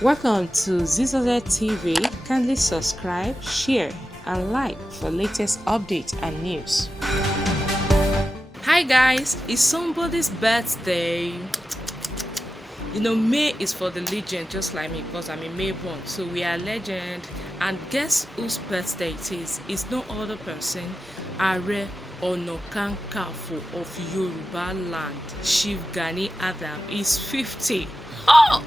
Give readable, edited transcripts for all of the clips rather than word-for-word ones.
Welcome to ZZZ TV. Kindly subscribe, share, and like for latest updates and news. Hi guys, it's somebody's birthday. You know, May is for the legend, just like me, because I'm a May born. So we are legend. And guess whose birthday it is? It's no other person. Are Ọ̀nà Kakanfò of Yoruba land, Chief Gani Adams, is 50. Oh!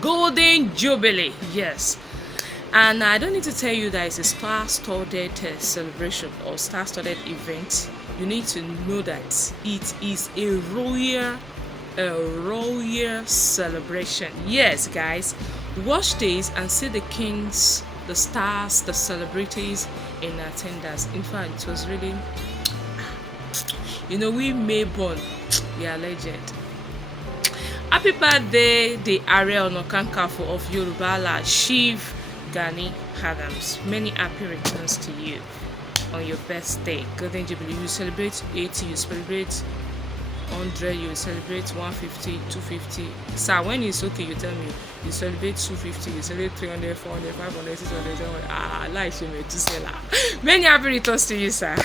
Golden Jubilee, yes. And I don't need to tell you that it's a star-studded celebration or star-studded event. You need to know that it is a royal celebration. Yes, guys, watch this and see the kings, the stars, the celebrities in attendance. In fact, it was really, we may born, we are legend. Happy birthday, the Ààrẹ Ọ̀nà Kakanfò of Yoruba land, Chief Gani Adams. Many happy returns to you on your birthday. Golden Jubilee. You celebrate 80, you celebrate 100, you celebrate 150, 250. Sir, when it's okay, you tell me. You celebrate 250, you celebrate 300, 400, 500, 600, 700. Like you may to sell. Many happy returns to you, sir.